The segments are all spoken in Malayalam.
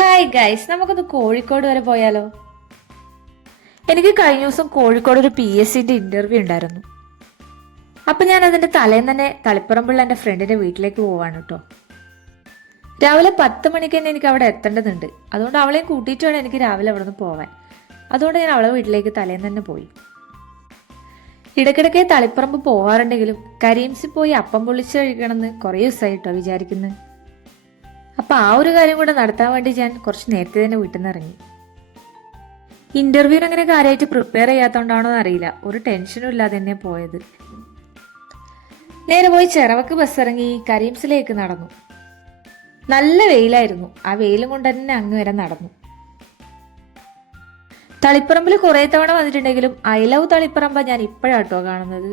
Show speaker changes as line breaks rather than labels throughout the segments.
ഹായ് ഗൈസ് നമുക്കൊന്ന് കോഴിക്കോട് വരെ പോയാലോ? എനിക്ക് കഴിഞ്ഞ ദിവസം കോഴിക്കോട് ഒരു പി എസ് സിന്റെ ഇന്റർവ്യൂ ഉണ്ടായിരുന്നു. അപ്പൊ ഞാൻ അതിന്റെ തലേന്ന് തന്നെ തളിപ്പറമ്പുള്ള എന്റെ ഫ്രണ്ടിന്റെ വീട്ടിലേക്ക് പോവാണ് കേട്ടോ രാവിലെ പത്ത് മണിക്ക് തന്നെ എനിക്ക് അവിടെ എത്തേണ്ടതുണ്ട്. അതുകൊണ്ട് അവളെയും കൂട്ടിയിട്ട് വേണം എനിക്ക് രാവിലെ അവിടെ നിന്ന് പോവാൻ. അതുകൊണ്ട് ഞാൻ അവളെ വീട്ടിലേക്ക് തലേന്ന് തന്നെ പോയി. ഇടയ്ക്കിടയ്ക്ക് തളിപ്പറമ്പ് പോവാറുണ്ടെങ്കിലും കരീംസിൽ പോയി അപ്പം പൊള്ളിച്ച് കഴിക്കണമെന്ന് കുറേ ദിവസമായിട്ടോ വിചാരിക്കുന്നത് അപ്പൊ ആ ഒരു കാര്യം കൂടെ നടത്താൻ വേണ്ടി ഞാൻ കുറച്ച് നേരത്തെ തന്നെ വീട്ടിൽ നിന്ന് ഇറങ്ങി ഇന്റർവ്യൂവിന് അങ്ങനെ കാര്യമായിട്ട് പ്രിപ്പയർ ചെയ്യാത്തോണ്ടാണോ അറിയില്ല. ഒരു ടെൻഷനും ഇല്ലാതെ തന്നെ പോയത്. നേരെ പോയി ചെറവക്ക് ബസ് ഇറങ്ങി കരീംസിലേക്ക് നടന്നു. നല്ല വെയിലായിരുന്നു. ആ വെയിലും കൊണ്ട് തന്നെ അങ്ങ് വരെ നടന്നു. തളിപ്പറമ്പിൽ കുറേ തവണ വന്നിട്ടുണ്ടെങ്കിലും ഐ ലവ് തളിപ്പറമ്പ ഞാൻ ഇപ്പോഴാട്ടോ കാണുന്നത്.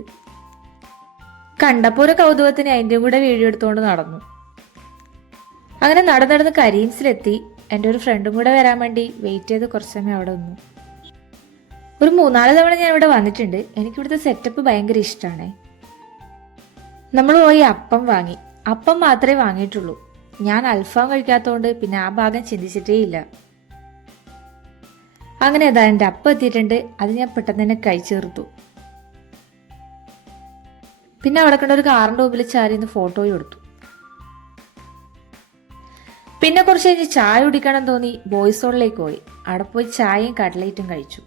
കണ്ടപ്പോ ഒരു കൗതുകത്തിന് അതിന്റെ കൂടെ വീഡിയോ നടന്നു. അങ്ങനെ നടന്ന് നടന്ന് കരീംസിലെത്തി. എന്റെ ഒരു ഫ്രണ്ടും കൂടെ വരാൻ വേണ്ടി വെയിറ്റ് ചെയ്ത് കുറച്ച് സമയം അവിടെ നിന്നു. ഒരു മൂന്നാൽ തവണ ഞാൻ ഇവിടെ വന്നിട്ടുണ്ട്. എനിക്കിവിടുത്തെ സെറ്റപ്പ് ഭയങ്കര ഇഷ്ടമാണ് നമ്മൾ പോയി അപ്പം വാങ്ങി. അപ്പം മാത്രമേ വാങ്ങിയിട്ടുള്ളൂ. ഞാൻ അൽഫാം കഴിക്കാത്തതുകൊണ്ട് പിന്നെ ആ ഭാഗം ചിന്തിച്ചിട്ടേ ഇല്ല അങ്ങനെ അതാ എന്റെ അപ്പം എത്തിയിട്ടുണ്ട്. അത് ഞാൻ പെട്ടെന്ന് തന്നെ കഴിച്ചു തീർത്തു. പിന്നെ അവിടെ കണ്ട ഒരു കാറിന്റെ മുമ്പിൽ ചാരി നിന്ന് ഫോട്ടോയും എടുത്തു. പിന്നെ കുറച്ച് കഴിഞ്ഞ് ചായ കുടിക്കണം തോന്നി ബോയ്സ് ഹോളിലേക്ക് പോയി. അവിടെ പോയി ചായയും കട്ട്ലേറ്റും കഴിച്ചു.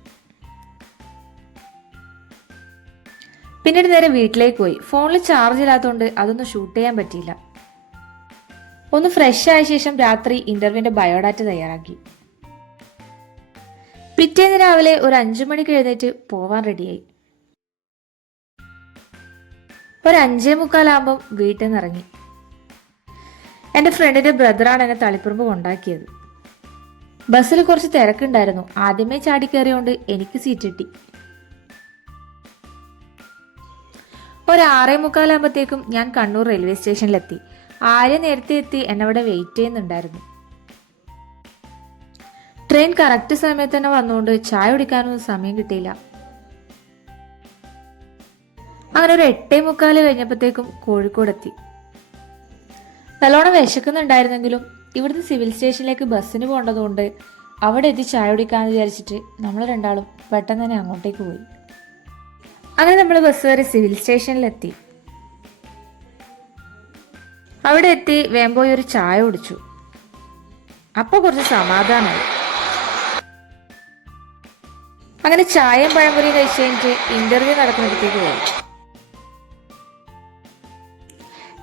പിന്നീട് നേരെ വീട്ടിലേക്ക് പോയി. ഫോണിൽ ചാർജ് ഇല്ലാത്തതുകൊണ്ട് അതൊന്നും ഷൂട്ട് ചെയ്യാൻ പറ്റിയില്ല. ഒന്ന് ഫ്രഷ് ആയ ശേഷം രാത്രി ഇന്റർവ്യൂവിന്റെ ബയോഡാറ്റ തയ്യാറാക്കി. പിറ്റേന്ന് രാവിലെ ഒരു അഞ്ചു മണിക്ക് എഴുന്നേറ്റ് പോവാൻ റെഡിയായി ഒരു അഞ്ചേ മുക്കാലാകുമ്പം വീട്ടിൽ നിന്ന് ഇറങ്ങി. എന്റെ ഫ്രണ്ടിന്റെ ബ്രദറാണ് എന്നെ തളിപ്പറമ്പ് കൊണ്ടാക്കിയത്. ബസ്സിൽ കുറച്ച് തിരക്കുണ്ടായിരുന്നു. ആദ്യമേ ചാടി കയറിയോണ്ട് എനിക്ക് സീറ്റ് കിട്ടി. ഒരു ആറേ മുക്കാലാകുമ്പോഴത്തേക്കും ഞാൻ കണ്ണൂർ റെയിൽവേ സ്റ്റേഷനിലെത്തി ആര്യ നേരത്തെ എത്തി എന്നെ അവിടെ വെയിറ്റ് ചെയ്യുന്നുണ്ടായിരുന്നു. ട്രെയിൻ കറക്റ്റ് സമയത്ത് തന്നെ വന്നുകൊണ്ട് ചായ കുടിക്കാനൊന്നും സമയം കിട്ടിയില്ല. അങ്ങനെ ഒരു എട്ടേ മുക്കാൽ കഴിഞ്ഞപ്പോഴത്തേക്കും കോഴിക്കോട് എത്തി നല്ലോണം വിശക്കുന്നുണ്ടായിരുന്നെങ്കിലും ഇവിടുന്ന് സിവിൽ സ്റ്റേഷനിലേക്ക് ബസ്സിന് പോകേണ്ടതുകൊണ്ട് അവിടെ എത്തി ചായ കുടിക്കാന്ന് വിചാരിച്ചിട്ട് നമ്മൾ രണ്ടാളും പെട്ടെന്ന് തന്നെ അങ്ങോട്ടേക്ക് പോയി. അങ്ങനെ നമ്മൾ ബസ് കയറി സിവിൽ സ്റ്റേഷനിലെത്തി. അവിടെ എത്തി വേമ്പോയി ഒരു ചായ കുടിച്ചു. അപ്പൊ കുറച്ച് സമാധാനമായി അങ്ങനെ ചായയും പഴംപൊരിയും കഴിച്ച് കഴിഞ്ഞിട്ട് ഇന്റർവ്യൂ നടക്കുന്നിടത്തേക്ക് പോയി.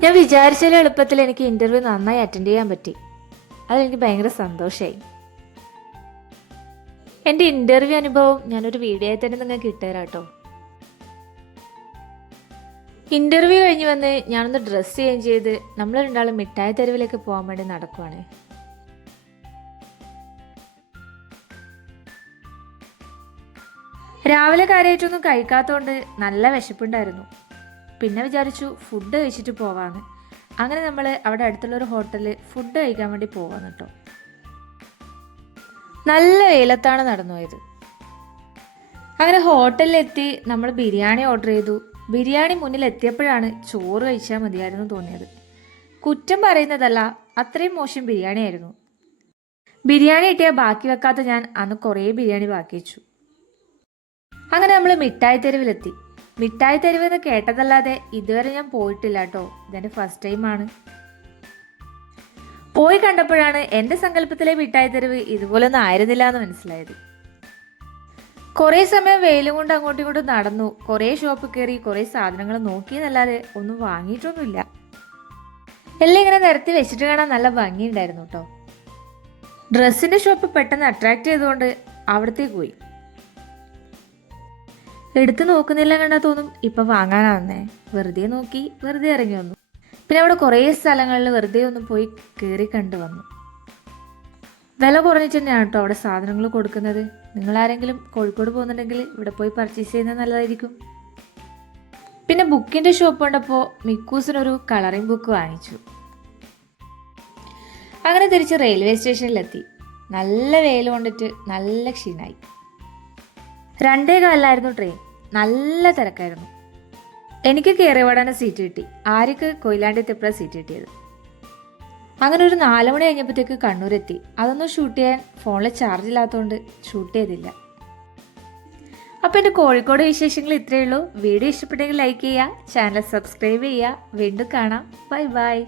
ഞാൻ വിചാരിച്ചാലും എളുപ്പത്തിൽ എനിക്ക് ഇന്റർവ്യൂ നന്നായി അറ്റൻഡ് ചെയ്യാൻ പറ്റി. അതെനിക്ക് ഭയങ്കര സന്തോഷമായി എന്റെ ഇന്റർവ്യൂ അനുഭവം ഞാനൊരു വീഡിയോയിൽ തന്നെ നിങ്ങൾക്ക് ഇട്ടുതരാം കേട്ടോ ഇന്റർവ്യൂ കഴിഞ്ഞ് വന്ന് ഞാനൊന്ന് ഡ്രസ്സ് ചേഞ്ച് ചെയ്ത് നമ്മൾ രണ്ടാളും മിഠായി തെരുവിലേക്ക് പോകാൻ വേണ്ടി നടക്കുവാണ്. രാവിലെ കാര്യമായിട്ടൊന്നും കഴിക്കാത്തതുകൊണ്ട് നല്ല വിശപ്പുണ്ടായിരുന്നു. പിന്നെ വിചാരിച്ചു ഫുഡ് കഴിച്ചിട്ട് പോവാന്ന്. അങ്ങനെ നമ്മൾ അവിടെ അടുത്തുള്ള ഒരു ഹോട്ടലിൽ ഫുഡ് കഴിക്കാൻ വേണ്ടി പോവാന്ന് കേട്ടോ നല്ല വെയിലത്താണ് നടന്നു പോയത്. അങ്ങനെ ഹോട്ടലിലെത്തി നമ്മൾ ബിരിയാണി ഓർഡർ ചെയ്തു. ബിരിയാണി മുന്നിൽ എത്തിയപ്പോഴാണ് ചോറ് കഴിച്ചാൽ മതിയായിരുന്നു തോന്നിയത്. കുറ്റം പറയുന്നതല്ല അത്രയും മോശം ബിരിയാണി ആയിരുന്നു. ബിരിയാണി കിട്ടിയാൽ ബാക്കി വെക്കാത്ത ഞാൻ അന്ന് കുറേ ബിരിയാണി ബാക്കി വെച്ചു. അങ്ങനെ നമ്മൾ മിഠായി തെരുവിലെത്തി. മിഠായി തെരുവ് എന്ന് കേട്ടതല്ലാതെ ഇതുവരെ ഞാൻ പോയിട്ടില്ല കേട്ടോ ഇതെന്റെ ഫസ്റ്റ് ടൈമാണ് പോയി കണ്ടപ്പോഴാണ് എന്റെ സങ്കല്പത്തിലെ മിഠായി തെരുവ് ഇതുപോലൊന്നും ആയിരുന്നില്ല എന്ന് മനസ്സിലായത്. കുറേ സമയം വെയിലും കൊണ്ട് അങ്ങോട്ടും ഇങ്ങോട്ടും നടന്നു. കുറേ ഷോപ്പ് കയറി കുറേ സാധനങ്ങൾ നോക്കിയെന്നല്ലാതെ ഒന്നും വാങ്ങിയിട്ടൊന്നുമില്ല. എല്ലാം ഇങ്ങനെ നിരത്തി വെച്ചിട്ട് കാണാൻ നല്ല ഭംഗിയുണ്ടായിരുന്നു കേട്ടോ ഡ്രസ്സിന്റെ ഷോപ്പ് പെട്ടെന്ന് അട്രാക്റ്റ് ചെയ്തുകൊണ്ട് അവിടത്തേക്ക് പോയി. എടുത്ത് നോക്കുന്നില്ല കണ്ടാൽ തോന്നും. ഇപ്പൊ വാങ്ങാനാവുന്നേ വെറുതെ നോക്കി വെറുതെ ഇറങ്ങി വന്നു. പിന്നെ അവിടെ കുറേ സ്ഥലങ്ങളിൽ വെറുതെ ഒന്ന് പോയി കയറി കണ്ടു വന്നു. വില കുറഞ്ഞിട്ട് തന്നെയാണ് കേട്ടോ അവിടെ സാധനങ്ങൾ കൊടുക്കുന്നത്. നിങ്ങൾ ആരെങ്കിലും കോഴിക്കോട് പോകുന്നുണ്ടെങ്കിൽ ഇവിടെ പോയി പർച്ചേസ് ചെയ്യുന്നത് നല്ലതായിരിക്കും. പിന്നെ ബുക്കിന്റെ ഷോപ്പ് കണ്ടപ്പോൾ മിക്കൂസിനൊരു കളറിംഗ് ബുക്ക് വാങ്ങിച്ചു. അങ്ങനെ തിരിച്ച് റെയിൽവേ സ്റ്റേഷനിലെത്തി നല്ല വെയിൽ കൊണ്ടിട്ട് നല്ല ക്ഷീണായി. രണ്ടേ കാലിലായിരുന്നു ട്രെയിൻ നല്ല തിരക്കായിരുന്നു. എനിക്ക് കയറിയപാടാണ് സീറ്റ് കിട്ടി. ആര്യക്ക് കൊയിലാണ്ടി തെപ്പഴ സീറ്റ് കിട്ടിയത്. അങ്ങനെ ഒരു നാല് മണി കഴിഞ്ഞപ്പോഴത്തേക്ക് കണ്ണൂരെത്തി അതൊന്നും ഷൂട്ട് ചെയ്യാൻ ഫോണിൽ ചാർജ് ഇല്ലാത്തതുകൊണ്ട് ഷൂട്ട് ചെയ്തില്ല. അപ്പോൾ എന്റെ കോഴിക്കോട് വിശേഷങ്ങൾ ഇത്രയേ ഉള്ളൂ. വീഡിയോ ഇഷ്ടപ്പെട്ടെങ്കിൽ ലൈക്ക് ചെയ്യുക ചാനൽ സബ്സ്ക്രൈബ് ചെയ്യുക. വീണ്ടും കാണാം. Bye bye